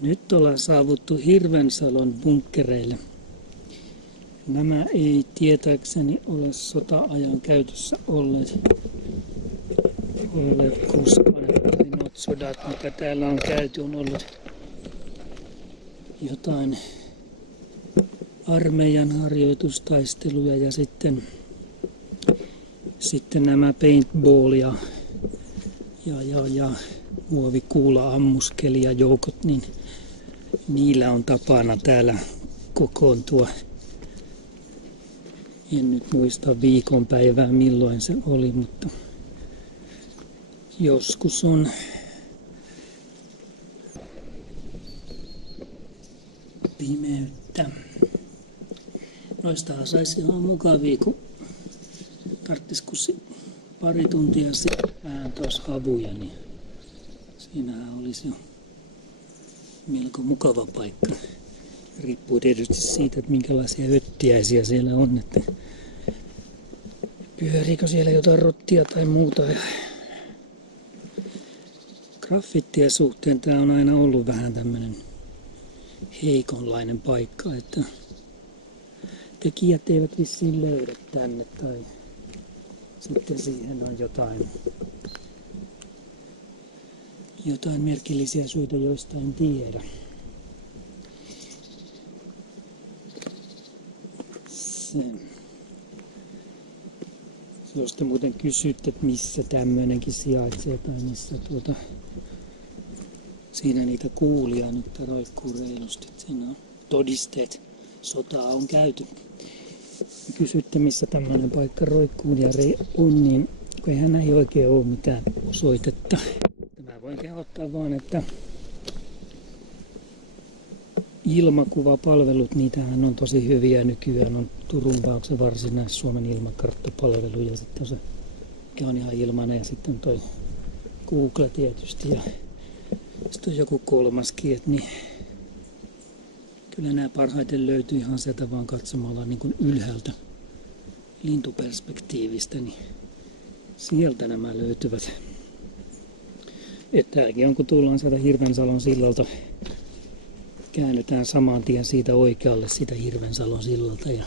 Nyt ollaan saavuttu Hirvensalon bunkkereille. Nämä ei tietääkseni ole sota-ajan käytössä olleet koskaan. Ainoat sodat, mitä täällä on käyty, on ollut jotain armeijan harjoitustaisteluja ja sitten nämä paintball ja muovikuula ammuskelija joukot, niin niillä on tapana täällä kokoontua. En nyt muista viikonpäivää milloin se oli, mutta joskus on. Pimeyttä. Noistahan saisi ihan mukavia, kun tarttis kun pari tuntia sitten vähän taas havuja, niin siinähän olisi jo melko mukava paikka. Riippuu tietysti siitä, että minkälaisia höttiäisiä siellä on, että pyöriikö siellä jotain rottia tai muuta. Graffittien suhteen tää on aina ollut vähän tämmönen heikonlainen paikka, että tekijät eivät vissiin löydä tänne tai sitten siihen on jotain merkillisiä syitä, joista en tiedä. Jos te muuten kysytte, että missä tämmöinenkin sijaitsee tai missä siinä niitä kuulia nyt roikkuu reilusti. Siinä on todisteet, sotaa on käyty. Kysytte, missä tämmöinen paikka roikkuu ja on, niin eihän ei oikein ole mitään osoitetta. Mä voin kehottaa vaan, että ilmakuvapalvelut, niitähän on tosi hyviä nykyään. On Turun Vauksen Varsinais-Suomen ilmakarttapalvelu ja sitten se, mikä on ihan ilmainen, ja sitten toi Google tietysti ja sitten on joku kolmaskin, niin kyllä nämä parhaiten löytyy ihan sieltä vaan katsomalla niin kuin ylhäältä lintuperspektiivistä, niin sieltä nämä löytyvät. Että tämäkin on, kun tullaan sieltä Hirvensalon sillalta, käännytään saman tien siitä oikealle siitä Hirvensalon sillalta ja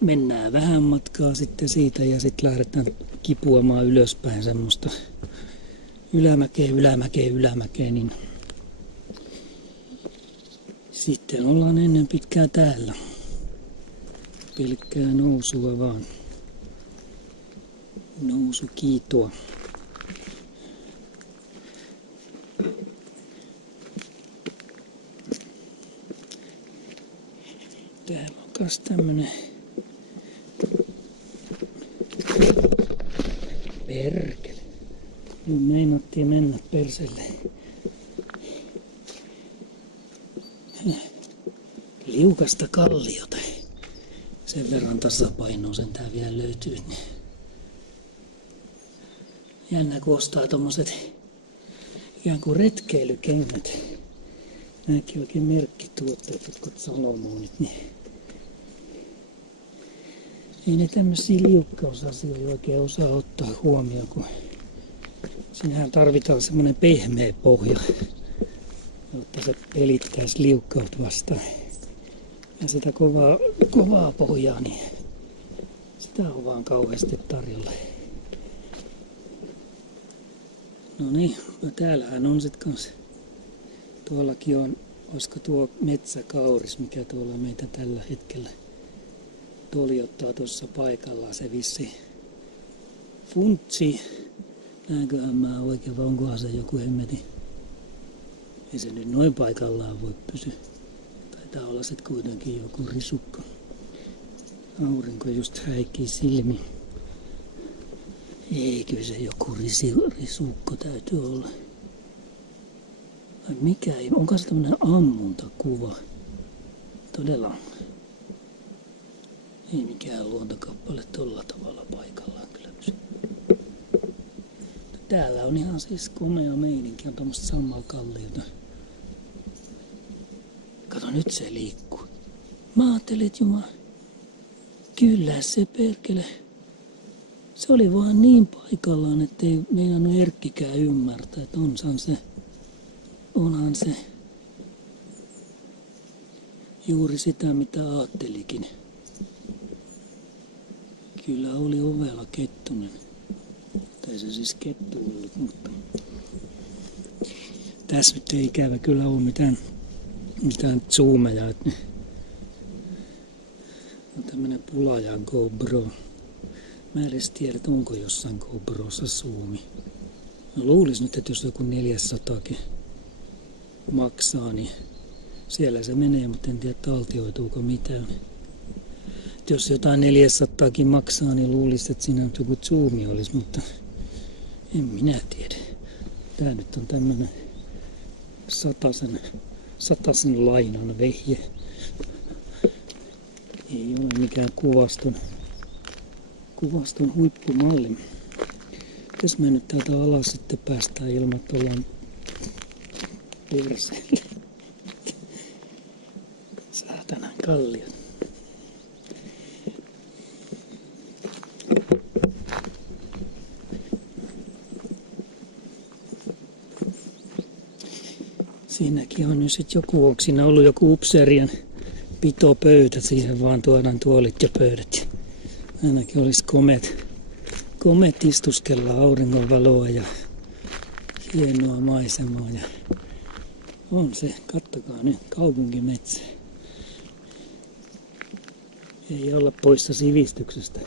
mennään vähän matkaa sitten siitä ja sitten lähdetään kipuamaan ylöspäin semmoista ylämäkeä, niin sitten ollaan ennen pitkää täällä. Pelkkää nousua vaan. Nousukiitoa. Täällä on kas tämmönen perkele. Nyt meinattiin mennä perselle. Liukasta kalliota. Sen verran tasapainoa sen tää vielä löytyy. Niin jännä, kun ostaa tommoset ikään kuin retkeilykengät. Nääkin oikein merkkituotteet, jotkut Salomonit, niin ei ne tämmösiä liukkausasioita oikein osaa ottaa huomioon, kun siinähän tarvitaan semmoinen pehmeä pohja, jotta se pelittäisi liukkaut vastaan. Ja sitä kovaa pohjaa, niin sitä on vaan kauheasti tarjolla. No niin, täällähän on sit kans. Tuollakin on, olisiko tuo metsäkauris, mikä tuolla meitä tällä hetkellä toljottaa tuossa paikallaan. Se vissi funtsi. Näinköhän mä oikein, vai onkohan se joku hemmetin? Ei se nyt noin paikallaan voi pysyä. Taitaa olla sit kuitenkin joku risukko. Aurinko just häikii silmi. Ei, kyllä se joku risukko täytyy olla. Ai mikä ei, onko se tämmönen ammuntakuva? Todella. Ei mikään luontokappale tolla tavalla paikallaan kyllä pysy. Täällä on ihan siis komea meininki, on tommoista samaa kalliota. Kato, nyt se liikkuu. Mä ajattelin, että jumala, kyllä se perkele. Se oli vaan niin paikallaan, ettei meinannut Erkkikään ymmärtää, että onsan se. onhan se juuri sitä, mitä ajattelikin. Kyllä oli ovella kettunen. Tai se siis kettu ollut, mutta tässä nyt ei ikävä kyllä ole mitään zoomeja. On tämmönen Pulajan GoPro. Mä en edes tiedä, että onko jossain GoProssa zoomi. Mä luulisin nyt, että jos joku 400 maksaa, niin siellä se menee, mutta en tiedä taltioituuko mitään. Et jos jotain 400 maksaa, niin luulisin, että siinä joku zoomi olisi, mutta en minä tiedä. Tää nyt on tämmönen satasen lainan vehje. Ei ole mikään kuvaston huippumalli. Jos me nyt täältä alas sitten päästään ilman, että ollaan perseelle. Saatanan kalliot. Siinäkin on nyt sit joku, onko siinä ollut joku upseerien pitopöytä, siihen vaan tuodaan tuolit ja pöydät. Ainakin olisi komeet istuskella auringonvaloa ja hienoa maisemaa. Ja on se, kattokaa nyt, kaupunkimetsä. Ei olla poissa sivistyksestä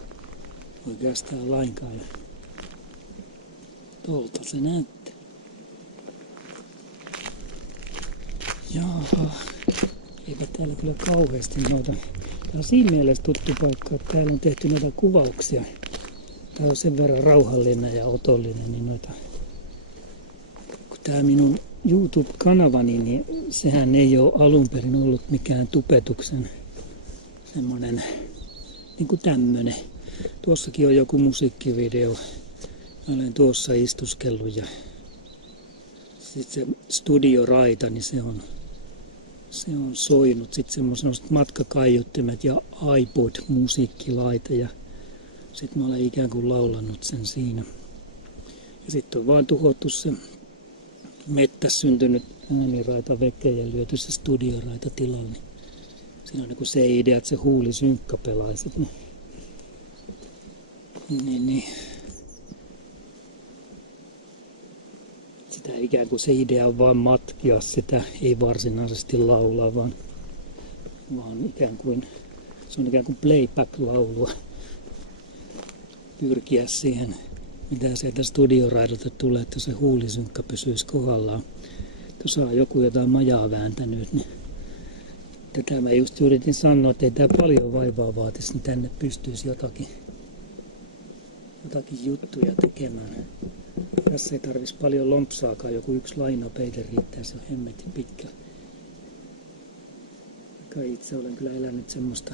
oikeastaan lainkaan. Ja tolta se näyttää. Jaha, eipä täällä kyllä kauheasti noita. Tää on siinä mielessä tuttu paikka, että täällä on tehty noita kuvauksia. Tää on sen verran rauhallinen ja otollinen, niin noita. Kun tää minun YouTube-kanavani, niin sehän ei ole alun perin ollut mikään tupetuksen semmonen niinku tämmönen. Tuossakin on joku musiikkivideo. Olen tuossa istuskellut ja sitten se studioraita, niin se on soinut sitten semmoiset matkakaiuttimet ja iPod-musiikkilaite ja sitten mä olen ikään kuin laulannut sen siinä. Ja sitten on vaan tuhottu se mettäs syntynyt ääniraita vekeen ja lyöty se studioraita tilalle. Niin siinä on niinku se idea, että se huulisynkkä pelaisi. Niin. Sitä ikään kuin se idea on vaan matkia sitä, ei varsinaisesti laulaa, vaan ikään kuin, se on ikään kuin playback-laulua. Pyrkiä siihen, mitä sieltä studioraidolta tulee, että se huulisynkkä pysyisi kohdallaan. Tuossa on joku jotain majaa vääntänyt, niin tätä mä just yritin sanoa, että ei tää paljon vaivaa vaatisi, niin tänne pystyisi jotakin juttuja tekemään. Tässä ei tarvitsisi paljon lompsaakaan, joku yksi lainapeite riittää, se on hemmetin pitkä. Kai itse olen kyllä elänyt semmoista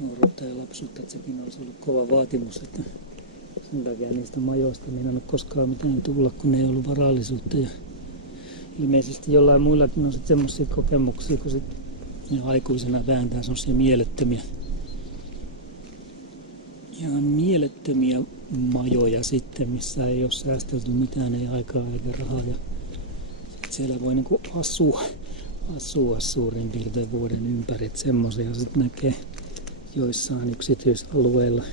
nuoruutta ja lapsuutta, että sekin olisi ollut kova vaatimus, että sen takia niistä majoista niin en ole koskaan mitään tulla, kun ei ollut varallisuutta. Ja ilmeisesti jollain muillakin on sitten semmoisia kokemuksia, kun sitten aikuisena vääntää semmoisia mielettömiä majoja sitten, missä ei ole säästelty mitään, ei aikaa eikä rahaa. Ja sit siellä voi niinku asua suurin piirtein vuoden ympäri, että semmoisia sitten näkee joissain yksityisalueilla.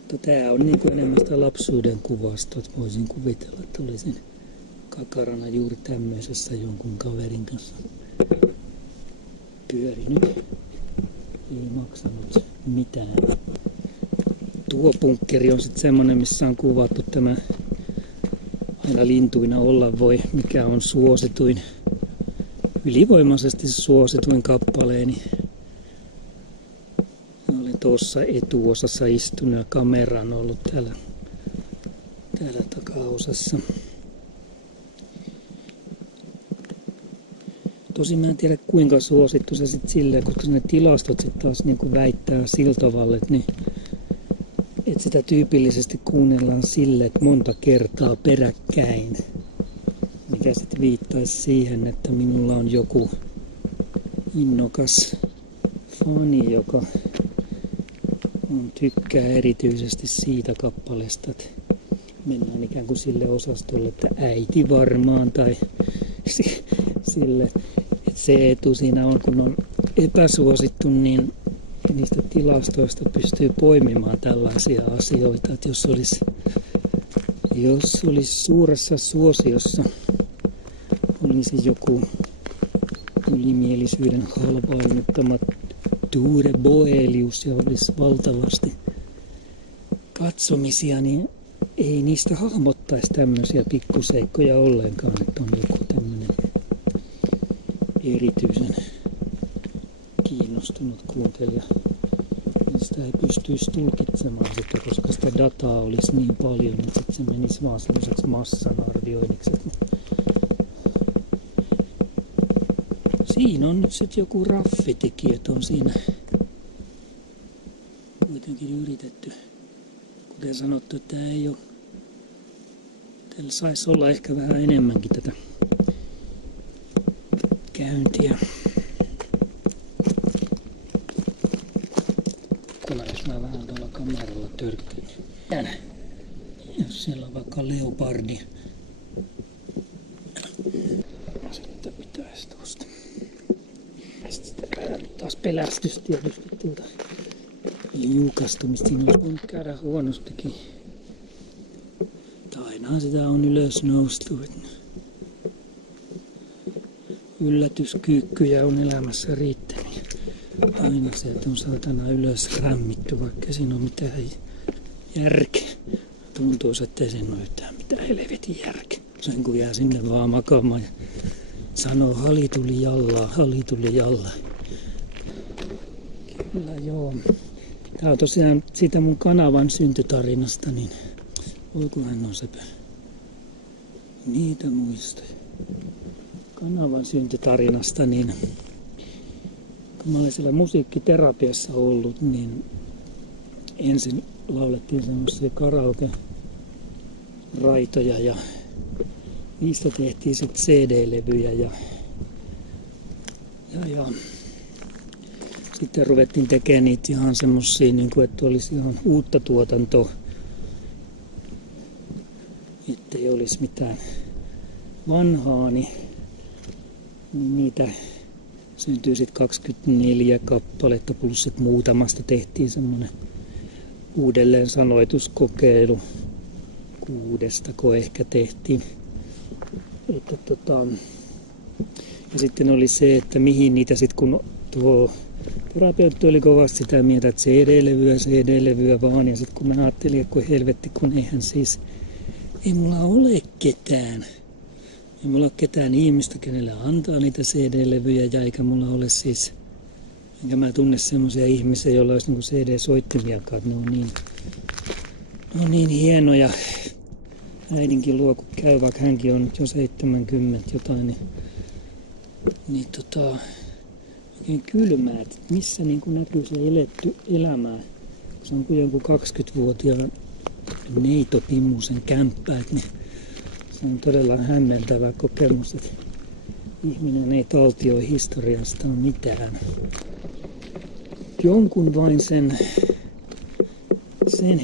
Mutta tää on niinku enemmän sitä lapsuuden kuvasta, että voisin kuvitella, että olisin kakarana juuri tämmöisessä jonkun kaverin kanssa pyörinyt. Ei maksanut mitään. Tuo punkkeri on sitten semmonen, missä on kuvattu tämä aina lintuina olla voi, mikä on suosituin, ylivoimaisesti suosituin kappaleeni. Olen tuossa etuosassa istunut ja kamera on ollut täällä takaosassa. Tosin mä en tiedä kuinka suosittu se sitten silleen, koska ne tilastot sitten taas niin kuin väittää Siltovalle, niin että sitä tyypillisesti kuunnellaan silleen, että monta kertaa peräkkäin. Mikä sitten viittaisi siihen, että minulla on joku innokas fani, joka tykkää erityisesti siitä kappaleesta, että mennään ikään kuin sille osastolle, että äiti varmaan tai sille, että se etu siinä on, kun on epäsuosittu, niin niistä tilastoista pystyy poimimaan tällaisia asioita, että jos olisi suuressa suosiossa olisi joku ylimielisyyden halvaannuttama Ture Boelius ja olisi valtavasti katsomisia, niin ei niistä hahmottaisi tämmöisiä pikkuseikkoja ollenkaan, että on joku tämmöinen erityisen kiinnostunut kuuntelija. Sitä ei pystyisi tulkitsemaan sitä, koska sitä dataa olisi niin paljon, että se menisi vaan sellaiseksi massan arvioinniksi. Siinä on nyt sitten joku raffitekijä, että on siinä kuitenkin yritetty. Kuten sanottu, että tämä ei ole, täällä saisi olla ehkä vähän enemmänkin tätä käyntiä. Jos mä vähän tuolla kameralla törkkyn. Jos siellä on vaikka leopardi. Sitten pitäisi tuosta. Sitten taas pelästys tietysti tuolta liukastumista. Siinä olisi voinut käydä huonostikin. Ainahan sitä on ylös noustu. Yllätyskyykkyjä on elämässä riittänyt. Aina se, että on saatana ylös rämmitty, vaikka siinä on mitään järkeä. Tuntuu, että ei siinä ole yhtään mitään helvetin järkeä. Sen kun jää sinne vaan makaamaan ja sanoo hali tuli jallaa. Kyllä joo. Tää on tosiaan siitä mun kanavan syntytarinasta, niin olkohan on sepä. Niitä muistoja. Kanavan syntytarinasta, niin kun mä olin siellä musiikkiterapiassa ollut, niin ensin laulettiin semmoisia karaoke-raitoja ja niistä tehtiin sitten CD-levyjä ja sitten ruvettiin tekemään niitä ihan semmosia, niin kuin, että olisi ihan uutta tuotantoa, ettei olisi mitään vanhaa, niin niitä syntyi sitten 24 kappaletta plus sit muutamasta tehtiin semmoinen uudelleen sanoituskokeilu. 6 ehkä tehtiin. Ja sitten oli se, että mihin niitä sitten kun tuo terapeutti oli kovasti sitä mieltä, että CD-levyä vaan. Ja sitten kun mä ajattelin, että kun helvetti, kun ei mulla ole ketään. Ei mulla ole ketään ihmistä, kenelle antaa niitä CD-levyjä ja eikä mulla ole enkä mä tunne semmoisia ihmisiä, joilla olisi niinku CD-soittimiakaan. Ne on niin hienoja. Äidinkin luo, kun käy, vaikka hänkin on nyt jo 70 jotain, niin oikein kylmää, että missä niin kuin näkyy se eletty elämää. Kun se on kuin jonkun 20-vuotiaan neito Pimmusen kämppäät, niin se on todella hämmentävä kokemus, että ihminen ei taltioi historiasta mitään. Jonkun vain sen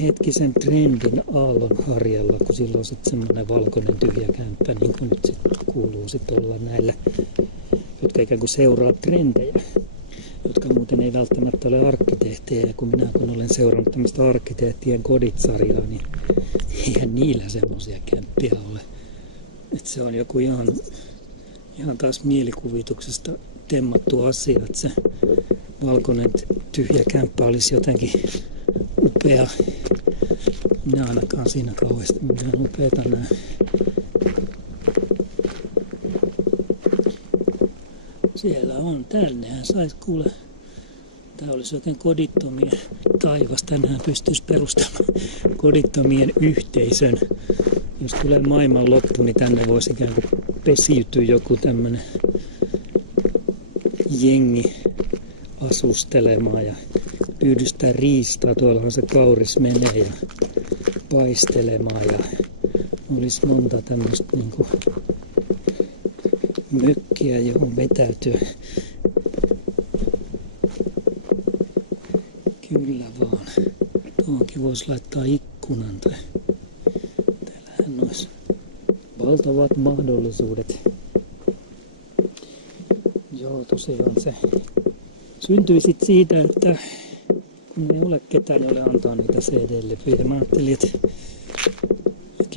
hetkisen trendin aallon harjalla, kun sillä on sitten semmoinen valkoinen tyhjä kämppä, niin kuin nyt sit kuuluu sit olla näillä, jotka ikään kuin seuraa trendejä, jotka muuten ei välttämättä ole arkkitehtejä. Kun minä olen seurannut tämmöistä arkkitehtien kodit-sarjaa, niin eihän niillä semmoisia kämppiä ole. Et se on joku ihan taas mielikuvituksesta temmattu asia, että se valkoinen tyhjä kämppä olisi jotenkin upea. Minä ainakaan siinä kauheasti mitään upeata näe. Siellä on, tännehän saisi kuule. Tämä olisi oikein kodittomien taivas. Tänään pystyisi perustamaan kodittomien yhteisön. Jos tulee maailman loppu, niin tänne voisi ikään kuin pesiytyä joku tämmöinen jengi asustelemaan ja pyydystää riistaa. Tuollahan se kauris menee ja paistelemaan ja olisi monta tämmöistä niinku mökkiä, johon vetäytyä. Kyllä vaan. Tuohonkin voisi laittaa ikkunan tai olisi valtavat mahdollisuudet. Joo, tosiaan se syntyi sit siitä, että kun ei ole ketään, jolle antaa niitä CD-levyjä. Mä ajattelin, että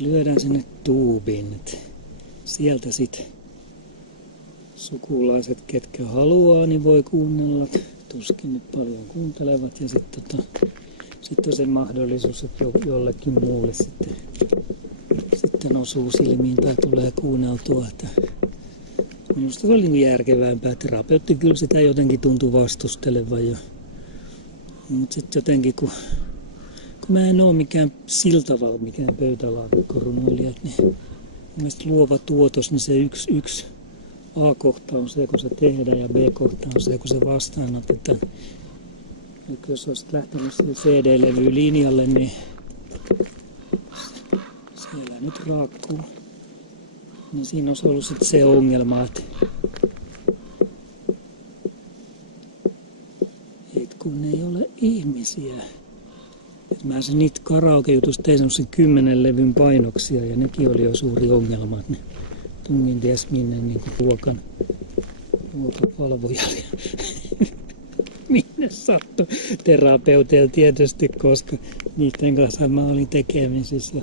lyödään sinne tuubiin. Että sieltä sit sukulaiset, ketkä haluaa, niin voi kuunnella. Tuskin nyt paljon kuuntelevat. Ja sitten on se mahdollisuus, että jollekin muulle sitten osuu silmiin tai tulee kuunneltua. Että minusta se oli niin järkevämpää. Terapeutti kyllä sitä jotenkin tuntui vastustelevan. Mutta sitten jotenkin, kun mä en oo mikään siltaval, mikään pöytälaatikkorunoilija, niin mielestäni luova tuotos, niin se yksi A-kohta on se, kun se tehdään, ja B-kohta on se, kun se vastaanotetaan. Jos olisit lähtenyt sille CD-levylinjalle, niin siellä nyt raakkuu. Niin siinä olisi ollut sitten se ongelma, että kun ei ole ihmisiä. Et mä sen niitä karaoke-jutusta tein semmosen 10 levyn painoksia ja nekin oli jo suuri ongelma. Ne tungin ties minne niin ruokapalvojalle. Minne sattui terapeuteilla tietysti, koska niiden kanssa mä olin tekemisissä.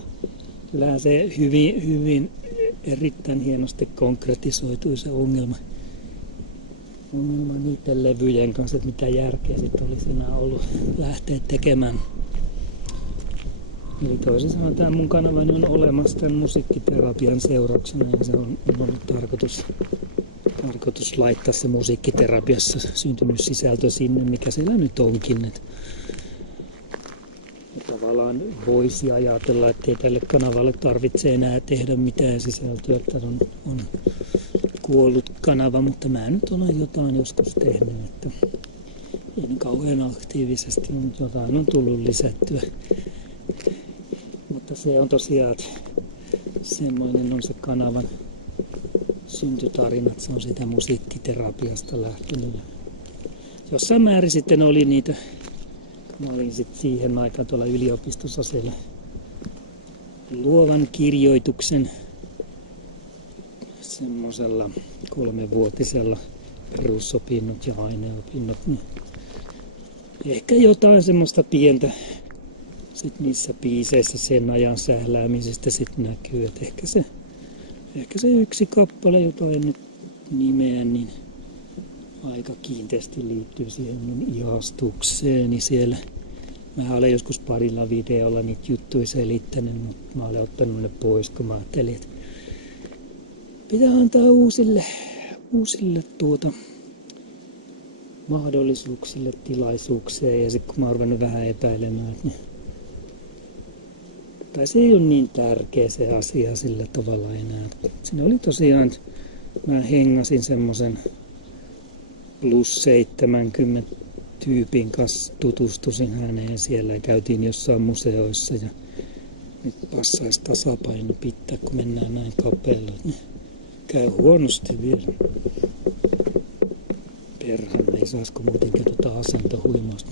Kyllähän se hyvin erittäin hienosti konkretisoitui se ongelma niiden levyjen kanssa, että mitä järkeä sitten olisi enää ollut lähteä tekemään. Eli toisin sanoen tämä mun kanavani on olemassa tämän musiikkiterapian seurauksena ja se on ollut tarkoitus laittaa se musiikkiterapiassa syntynyt sisältö sinne, mikä siellä nyt onkin. Et tavallaan voisi ajatella, ettei tälle kanavalle tarvitse enää tehdä mitään sisältöä, että on kuollut kanava, mutta mä nyt olen jotain joskus tehnyt, että en kauhean aktiivisesti, mutta jotain on tullut lisättyä. Mutta se on tosiaan, että semmoinen on se kanavan syntytarina, että se on sitä musiikkiterapiasta lähtenyt. Jossain määrin sitten oli niitä, kun mä olin sitten siihen aikaan tuolla yliopistossa siellä luovan kirjoituksen semmoisella 3-vuotisella perusopinnot ja aineopinnot, niin ehkä jotain semmoista pientä sit niissä biiseissä sen ajan sähläämisestä sit näkyy, että ehkä se yksi kappale, jota en nyt nimeä, niin aika kiinteästi liittyy siihen mun ihastukseeni siellä. Mä olen joskus parilla videolla niitä juttuja selittänyt, mutta mä olen ottanut ne pois, kun mä ajattelin, että pitää antaa uusille mahdollisuuksille, tilaisuuksille, ja sitten kun mä oon ruvennut vähän epäilemään, että tai se ei ole niin tärkeä se asia sillä tavalla enää. Siinä oli tosiaan, että mä hengasin semmoisen plus 70 tyypin kanssa, tutustusin häneen siellä ja käytiin jossain museoissa ja nyt passaisi tasapaino pitää, kun mennään näin kapealla. Niin käy huonosti vielä. Perhana, ei saisiko muutenkin tuota asentohuimausta.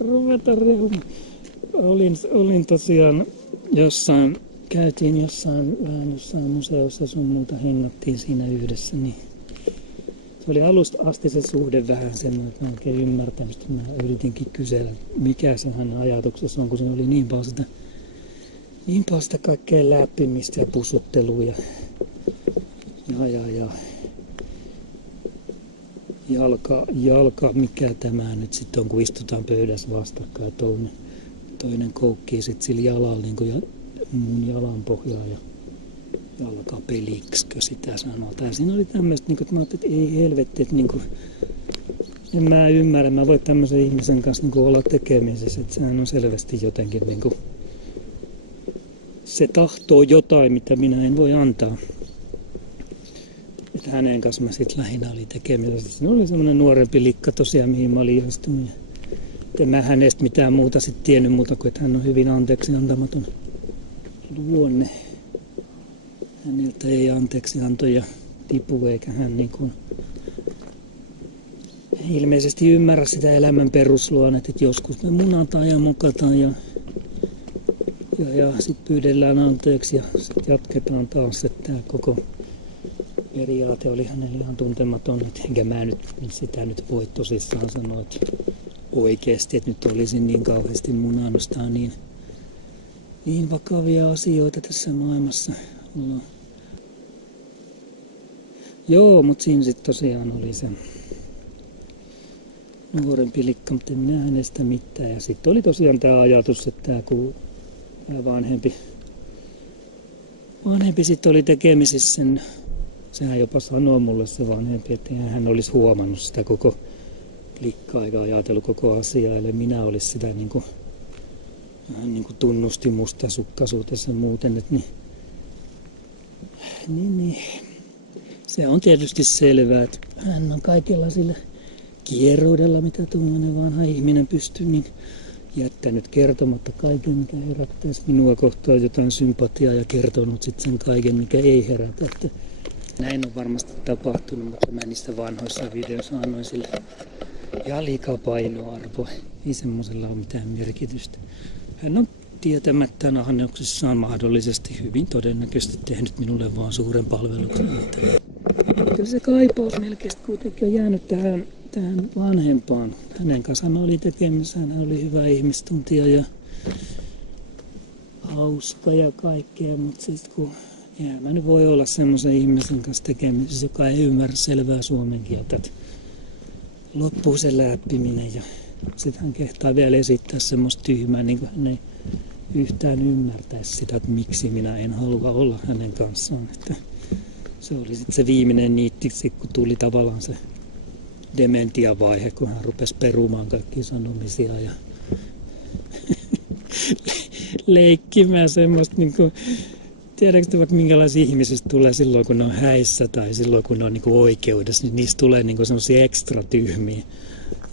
Ruveta reumaan. Olin tosiaan käytiin jossain museossa sun muuta, hengattiin siinä yhdessä, niin se oli alusta asti se suhde vähän semmoinen, että mä en oikein ymmärtänyt, että mä yritinkin kysellä, mikä se hänen ajatuksessa on, kun siinä oli niin paljon sitä kaikkea läppimistä ja pusuttelua ja jalka, mikä tämä nyt sitten on, kun istutaan pöydässä vastakkain, toinen koukkii sitten sillä jalalla niin kuin mun jalan pohjaa ja jalkapeliksikö sitä sanotaan. Ja siinä oli tämmöistä, niin että mä ajattelin, että ei helvetti, että niin kuin, en mä ymmärrä, mä voin tämmöisen ihmisen kanssa niin kuin olla tekemisissä, että sehän on selvästi jotenkin, niin kuin, se tahtoo jotain, mitä minä en voi antaa. Että hänen kanssa mä sitten lähinnä oli tekemisissä. Se oli semmoinen nuorempi likka tosiaan, mihin mä olin ihastunut. En mä hänestä mitään muuta sitten tiennyt muuta kuin, että hän on hyvin anteeksi antamaton luonne. Häneltä ei anteeksiantoja tipu, eikä hän niin kuin ilmeisesti ymmärrä sitä elämän perusluonnetta, että joskus me munataan ja mokataan ja Ja sitten pyydellään anteeksi ja sitten jatketaan taas, että tämä koko periaate oli hänelle ihan tuntematon, että enkä mä nyt sitä nyt voi tosissaan sanoa, että oikeasti, että nyt olisin niin kauheasti munannut. Sitä on niin vakavia asioita tässä maailmassa. Joo, mutta siinä sitten tosiaan oli se nuorempi likka, mutta en minä hänestä mitään. Ja sitten oli tosiaan tämä ajatus, että kun tämä vanhempi sitten oli tekemisissä sen, sehän jopa sanoi mulle se vanhempi, että hän olisi huomannut sitä koko likkaa eikä ajatellut koko asiaa, eli minä olisi sitä vähän niin kuin tunnusti mustasukkaisuutessa muuten, että niin. Se on tietysti selvää, että hän on kaikella sillä kieroudella, mitä tuommoinen vanha ihminen pystyy, niin jättänyt kertomatta kaiken, mikä herättäisi minua kohtaan jotain sympatiaa ja kertonut sitten sen kaiken, mikä ei herätä. Että näin on varmasti tapahtunut, mutta mä niissä vanhoissa videoissa annoin sille ja liikaa painoarvoa. Ei semmosella ole mitään merkitystä. Hän on tietämättään ahneuksissaan mahdollisesti hyvin todennäköisesti tehnyt minulle vaan suuren palveluksen. Kyllä se kaipaus melkein kuitenkin on jäänyt tähän vanhempaan. Hänen kanssaan oli tekemisissä, hän oli hyvä ihmistuntija ja hauska ja kaikkea, mutta sitten kun mä nyt voi olla semmoisen ihmisen kanssa tekemisissä, joka ei ymmärrä selvää suomen kieltä. Loppuu se läppiminen ja sitten hän kehtaa vielä esittää semmoista tyhmää, niin kuin hän ei yhtään ymmärtäisi sitä, että miksi minä en halua olla hänen kanssaan. Että se oli sitten se viimeinen niitti, kun tuli tavallaan se dementiavaihe, kun hän rupesi perumaan kaikkia sanomisia ja leikkimään semmoista, niin kuin, tiedätkö vaikka minkälaisia ihmisistä tulee silloin, kun ne on häissä tai silloin, kun ne on niin kuin oikeudessa, niin niistä tulee niin kuin semmoisia ekstra tyhmiä,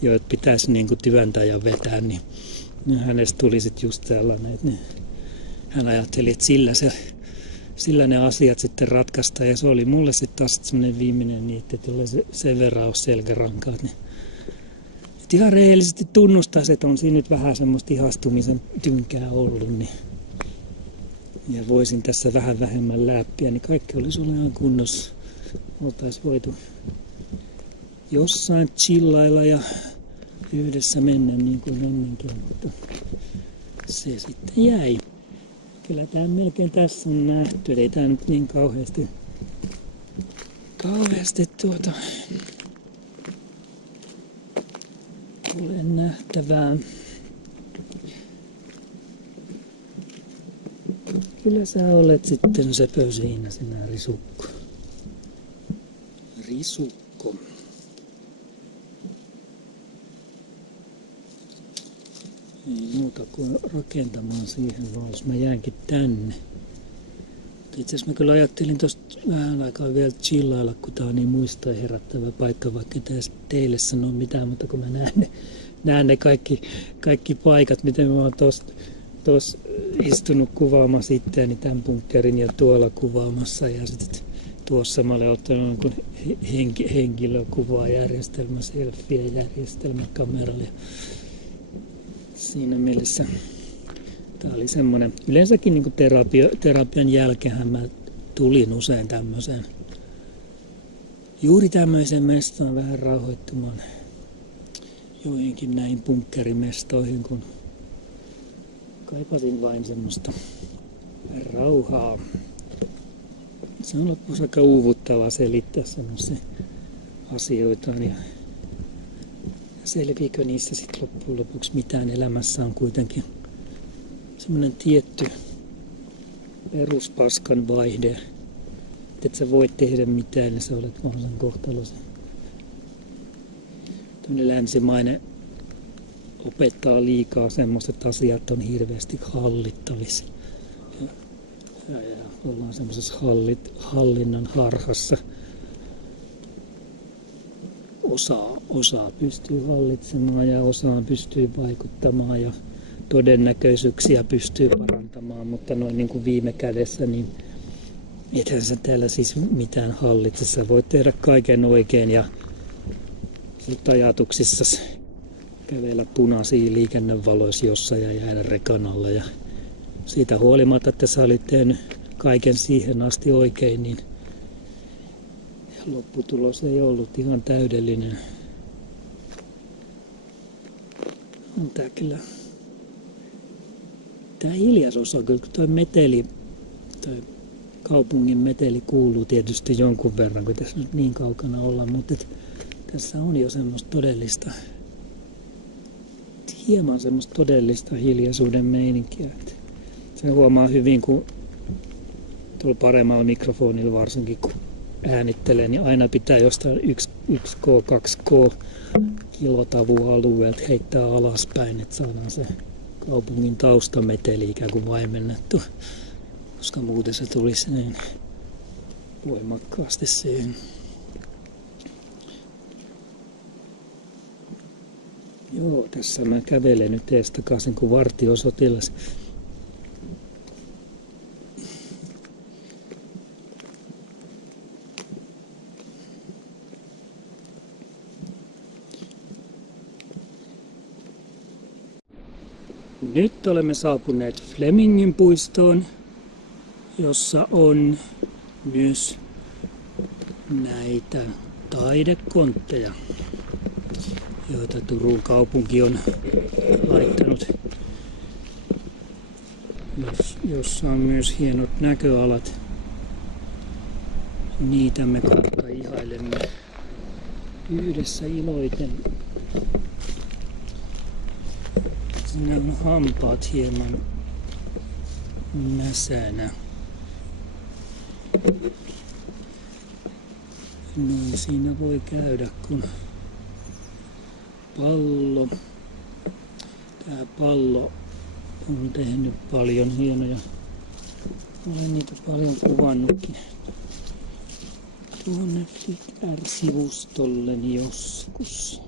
joita pitäisi niin kuin työntää ja vetää, niin hänestä tuli sitten just sellainen, että hän ajatteli, että sillä ne asiat sitten ratkaistaan, ja se oli mulle sitten taas semmoinen viimeinen niitti, että jolle sen verran olisi selkärankaat, niin että ihan rehellisesti tunnustaisi, että on siinä nyt vähän semmoista ihastumisen tynkää ollut, niin ja voisin tässä vähän vähemmän läppiä, niin kaikki olisi ollut ihan kunnossa. Oltaisiin voitu jossain chillailla ja yhdessä mennä niin kuin ennenkin, mutta se sitten jäi. Kyllä tämä melkein tässä on nähty, ei tämä nyt niin kauheasti ole nähtävää. Kyllä sä olet sitten sepö siinä, sinä risukko. Risukko. Ei muuta kuin rakentamaan siihen vaan, jos mä jäänkin tänne. Itse asiassa mä kyllä ajattelin tosta vähän aikaa vielä chillailla, kun tää on niin muistoja herättävä paikka, vaikka ei teille sano mitään, mutta kun mä näen ne kaikki paikat, miten mä oon tuossa istunut kuvaamassa itseäni tämän bunkkerin ja tuolla kuvaamassa ja sitten tuossa mä olen ottanut henkilökuvajärjestelmä, selfie-järjestelmä kameralla. Siinä mielessä tämä oli semmoinen, yleensäkin niin kuin terapian jälkeen mä tulin usein juuri tämmöiseen mestaan vähän rauhoittumaan joihinkin näihin bunkkerimestoihin, kun kaipasin vain semmoista rauhaa. Se on loppuun aika uuvuttavaa selittää semmoisia asioita ja selviikö niistä sitten loppujen lopuksi mitään. Elämässä on kuitenkin semmoinen tietty peruspaskan vaihde, että et sä voit tehdä mitään ja sä olet vaan sen kohtalosi. Tämmöinen länsimainen opettaa liikaa semmoiset asiat on hirveästi hallittavissa. Ja ollaan semmoisessa hallinnan harhassa. Osaa pystyy hallitsemaan ja osaan pystyy vaikuttamaan ja todennäköisyyksiä pystyy parantamaan, mutta noin niin kuin viime kädessä, niin ethän sä täällä siis mitään hallitse. Sä voit tehdä kaiken oikein ja sitten ajatuksissasi kävellä punaisia liikennevaloissa jossain ja jäädä rekan alla ja siitä huolimatta, että sä olit tehnyt kaiken siihen asti oikein, niin lopputulos ei ollut ihan täydellinen. On tää kyllä. Tää hiljaisuus on kyllä, toi meteli, toi kaupungin meteli kuuluu tietysti jonkun verran, kun tässä nyt niin kaukana ollaan, mutta tässä on jo semmoista todellista, hieman semmoista todellista hiljaisuuden meininkiä. Se huomaa hyvin, kun tuolla paremmalla mikrofonilla varsinkin, kun äänittelee, niin aina pitää jostain 1K, 2K kilotavualueelta heittää alaspäin, että saadaan se kaupungin taustameteli ikään kuin vaimennettu, koska muuten se tulisi niin voimakkaasti siihen. Joo, tässä mä kävelen nyt eestakaisin kuin vartiosotilas. Nyt olemme saapuneet Flemingin puistoon, jossa on myös näitä taidekontteja, joita Turun kaupunki on laittanut, jossa on myös hienot näköalat. Niitä me kohta ihailemme yhdessä iloiten. Siinä on hampaat hieman mäsänä. Niin siinä voi käydä, kun tää pallo on tehnyt paljon hienoja. Olen niitä paljon kuvannutkin tuonne R-sivustolleni joskus.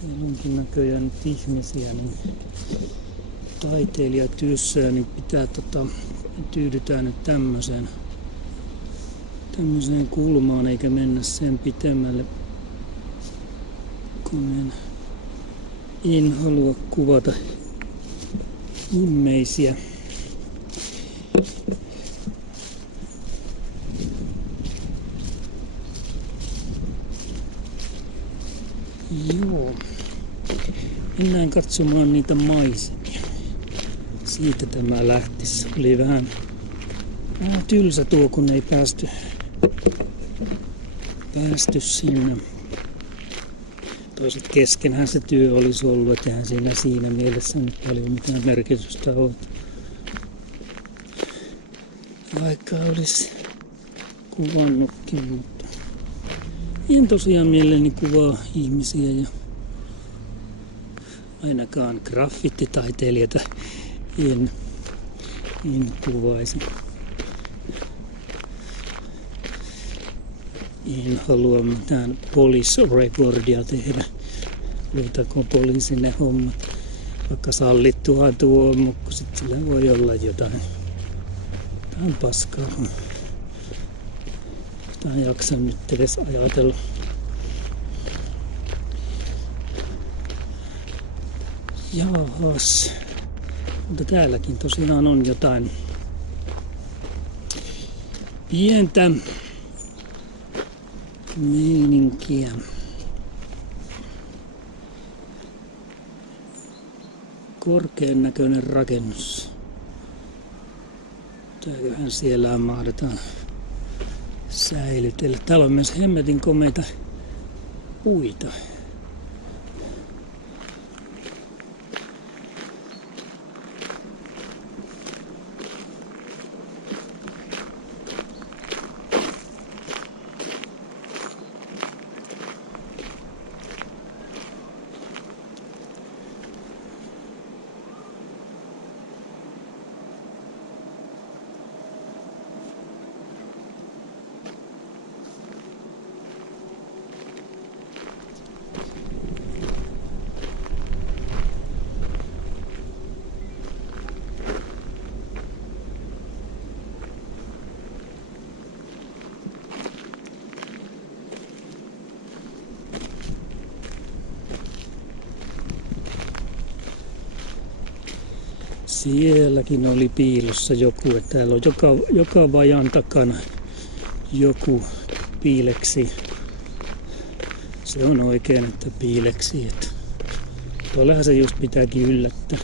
Siellä onkin näköjään nyt ihmisiä, niin taiteilijatyössä, niin pitää tyydytään nyt tämmöiseen kulmaan eikä mennä sen pitemmälle, kun en halua kuvata ihmeisiä. Joo. Mennään katsomaan niitä maisemia. Siitä tämä lähtisi. Oli vähän tylsä tuo, kun ei päästy sinne. Toisaalta keskenhän se työ olisi ollut, että eihän siinä mielessä nyt paljon mitään merkitystä ole. Vaikka olisi kuvannutkin, mutta en tosiaan mielelläni kuvaa ihmisiä ja ainakaan graffititaiteilijoita en kuvaisi. En halua mitään police recordia tehdä. Luotako poliisin ne hommat. Vaikka sallittuhan tuo on, mutta sitten sillä voi olla jotain paskaa. Sitä en jaksa nyt edes ajatella. Jaahas. Mutta täälläkin tosiaan on jotain pientä meininkiä. Korkean näköinen rakennus. Täällähän siellä mahdetaan säilytellä. Täällä on myös hemmetin komeita puita. Sielläkin oli piilossa joku, että täällä on joka vajan takana joku piileksi. Se on oikein, että piileksi. Että tuollahan se just pitääkin yllättää.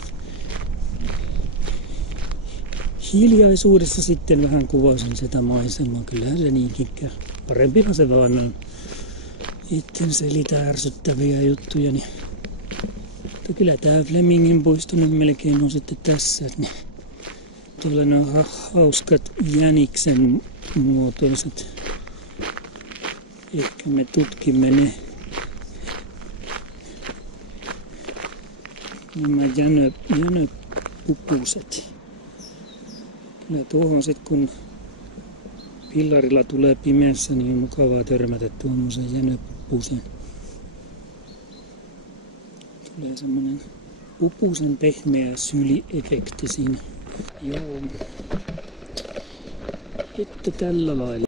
Hiljaisuudessa sitten vähän kuvasin sitä maisemaa. Kyllähän se niinkin käy. Parempihan se vaan on. Itten selitä ärsyttäviä juttuja. Niin. Mutta kyllä tää Flemingin puisto nyt melkein on sitten tässä. Niin. Tuolla ne on hauskat jäniksen muotoiset. Ehkä me tutkimme ne. Nämä jänöpupuset. Kyllä tuohon sit kun pillarilla tulee pimeässä, niin on mukavaa törmätä tuommoisen jänöpupusen. Tulee semmonen pupusen pehmeä syliefekti siinä. Joo. Että tällä lailla.